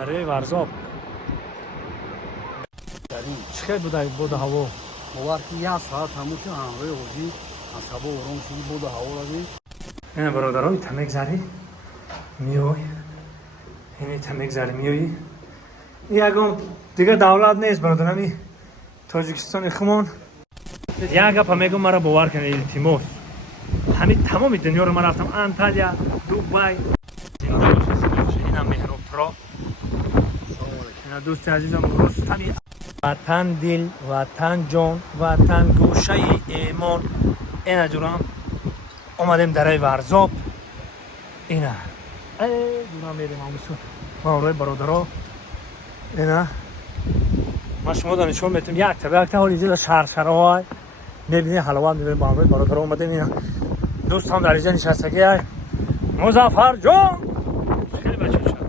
آره ورزاب چقدر بود هوا باور که یک ساعت همون که همراه اوزی عصبا ورم شدی بود هوا را بید این برادرای تمک زری میای این تمک زری میای یکم دیگه دولت نیست برادرمی تاجیکستان خمون یک گپ میگم مرا باور کنید التماس همین تمام دنیا رو من رفتم انتالیا دبی اینم مهراب پرا اینا دوست عزیزم رستمی وطن دل وطن جان وطن گوشه ایمان اینا جورم اومدیم درای ورزاب اینا جورم میریم همونسون ما روی برادرها اینا ما شما دا نشون میتونم یک تا حالی زیده شرشرهای میبینی حلوات میبینی با همراه برادرها اومدیم اینا دوست هم در اینجا نشستگی های مظفر جان خیلی بچه شد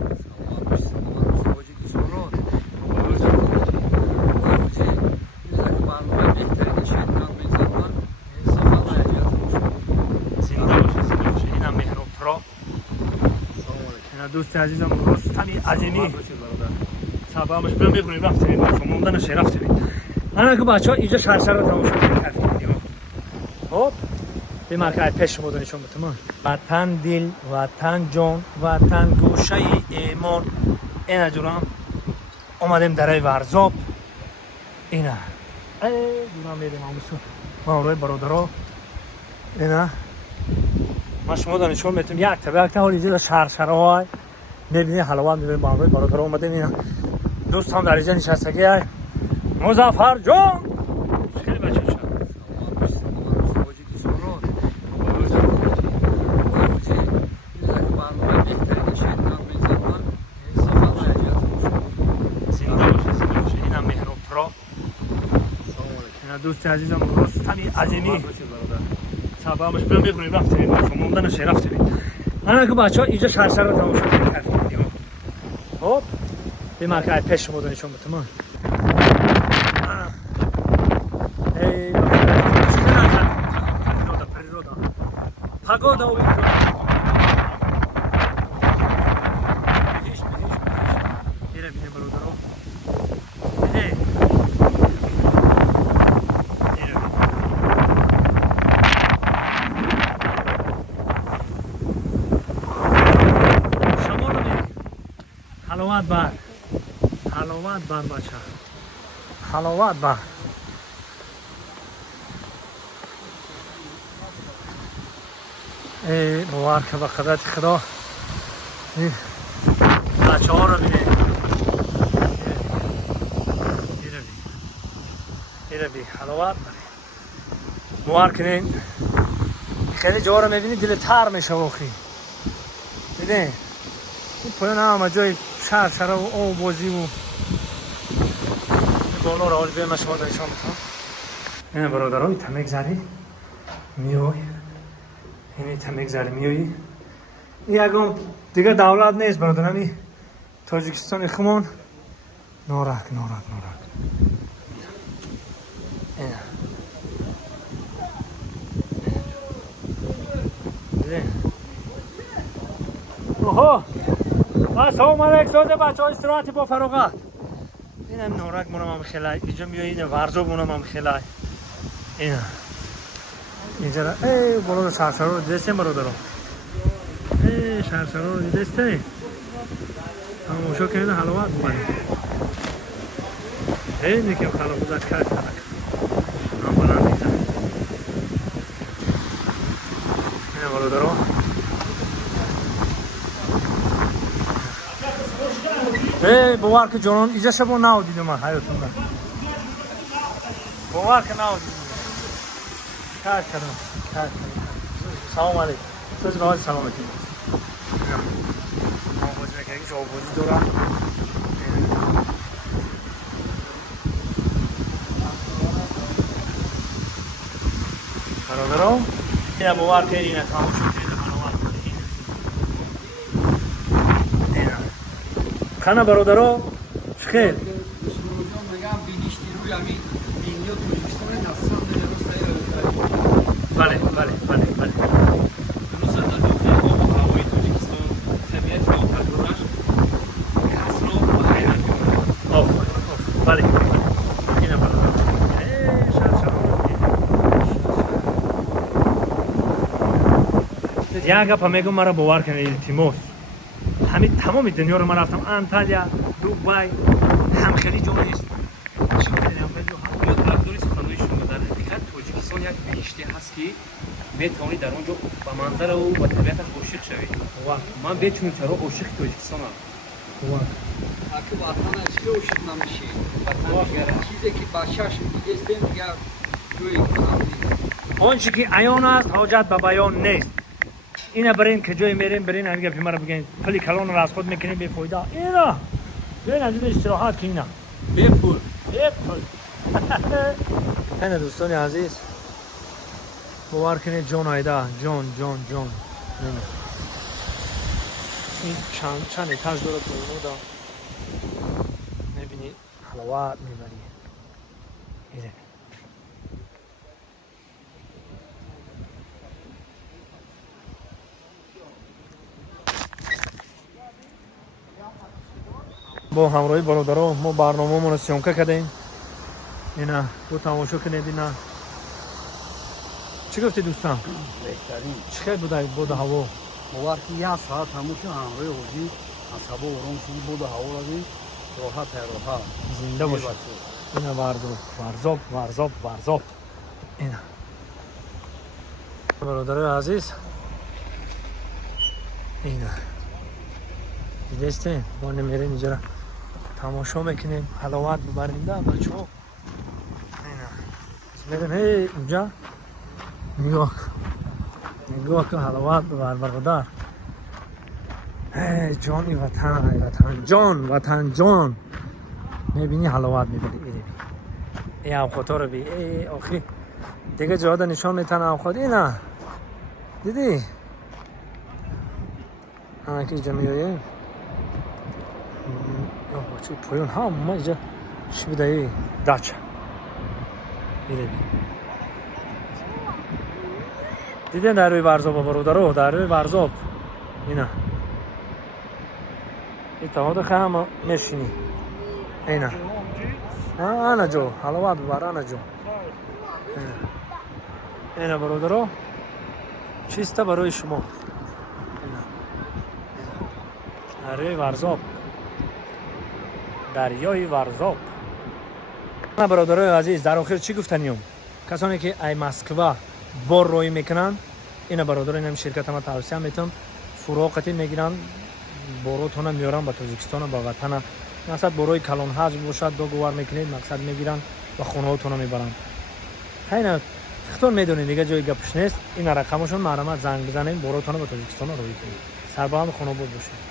دوست عزیزم رستمی عظیمی سبامش بیام میکنیم رفتیم با شما موندن شه رفتیم انا که بچه ها اینجا شرشر رو تماشا کردیم خب به مرکز پیش بودن نشون بدم وطن دل وطن جان وطن گوشه ایمان اینا جورم اومدیم درای ورزاب اینا جورم میریم همونسون ما روی برادرها اینا ما شما دا نشون میتونم یک تا حالی زیده شرشرهای میبینی حلوات میبینی با همراه برادرها اومدیم اینا دوست هم در اینجا نشستگی های مظفر جان خیلی بچه شد اینم مهراب پرا اینا دوست عزیزم رستمی عظیمی سبامش بیام میکنیم رفتیم با شما موندن شه رفتیم انا که بچه ها اینجا شرشر رو تماشا کردیم خب به مرکز پیش بودن نشون بدم پاگودا و میره بینه برادرها حلاوت بر بچه حلاوت بر ای باور که به قدرت خدا این بچه ها رو بینه ایره بی حلاوت بر باور کنین خیلی جا رو میبینی دل تر میشه واقعی بینه این پایان همه جای شرشره و آب بازی و بالا رو حال بیایم شما دارشان بکنم این برادرهای تمک زری میای این تمک زری میایی یکم دیگه دولت نیست برادرمی تاجیکستان خمون نارک اوه السلام علیکم ساز بچه ها استراحتی با فراغت این هم نارک مونم هم خیلی اینجا میایی این ورزاب مونم هم خیلی این اینجا را ای بالا شرشر رو دیدستیم برادرها ای شرشر رو دیدستیم هموشا کنید حلاوت ببرید خیلی که خلا بزد کرد هم بلند میزن این برادرها ای باور که جانان اینجا شبا نو دیدم من حیاتون من باور که نو دیدم کار کردم سلام علیکم سوز نواز سلام علیکم آبازی نکنیم که آبازی دارم برادرم این باور که اینه تمام شد خانه برادرها خیر بله بله اینه برادر یک گپ میگم مرا باور کنید التماس همین تمام دنیا رو من رفتم انتالیا دبی هم خیلی جا نیست چی می‌دونم یا طرفداری سخنرانیشون در حقیقت تاجیکستان یک بهشتی هست که میتونی در اونجا با منظر او با طبیعت عاشق شوی من بچون چرا عاشق تاجیکستانم اگه وطن از که عاشق نمیشی وطن دیگر چیزی که با چشم دیدیم یا جوی آنچه که عیان است حاجت به بیان نیست اینا برین که جای میرین برین همین گپی مرا بگین پلی کلان رو از خود میکنین بی فایده اینا برین همینجا استراحت که اینا بپول اینه دوستان عزیز باور کنید جان آیده جان این چند اتاج داره تو میبینی حلوات میبری اینه با همراهی برادران ما برنامه‌مون رو سیانکه کردیم اینا تو تماشا کنید اینا چی گفتی دوستان؟ بهترین چقدر بود هوا؟ باور که یک ساعت هموشه همراه اوزی اصابه ورم شدی بود هوا رادی راحت زنده باشه اینا ورزاب اینا برادر عزیز اینا دیدستین ما نمیرین اینجا را تماشا میکنیم حلاوت ببریم ده بچه ها اینا میرین هی اونجا نگاه که حلاوت ببر برادر ای جانی وطن جان میبینی حلاوت میبری ایره بی ای اوخوتا رو بی ای آخی دیگه جاده نشان میتن اوخوت اینا دیدی انا که اینجا میاییم بچه پایون هم اینجا چی بده ای داچه ایره بی دیدین در روی ورزاب برادرو در روی ورزاب اینا اتحاد خیلی میشینی اینا انا جو حلوات ببر انا جو اینا برادرو چیسته برای شما اینا دریای ورزاب دریای ورزاب برادرای عزیز در آخر چی گفتنیم کسانی که ای مسکو بار روی میکنن اینا برادرای اینم شرکت ما توصیه میتونم فروقتی میگیرن باراتون میارن با تاجیکستان با وطن مقصد برای کلان حج باشد دو گوار میکنید مقصد میگیرن و خونه هاتون میبرن خیلی خطور میدونید دیگه جای گپش نیست این رقمشون مرامت زنگ بزنید باراتون با تاجیکستان روی کنید سربهم خونه بود باشه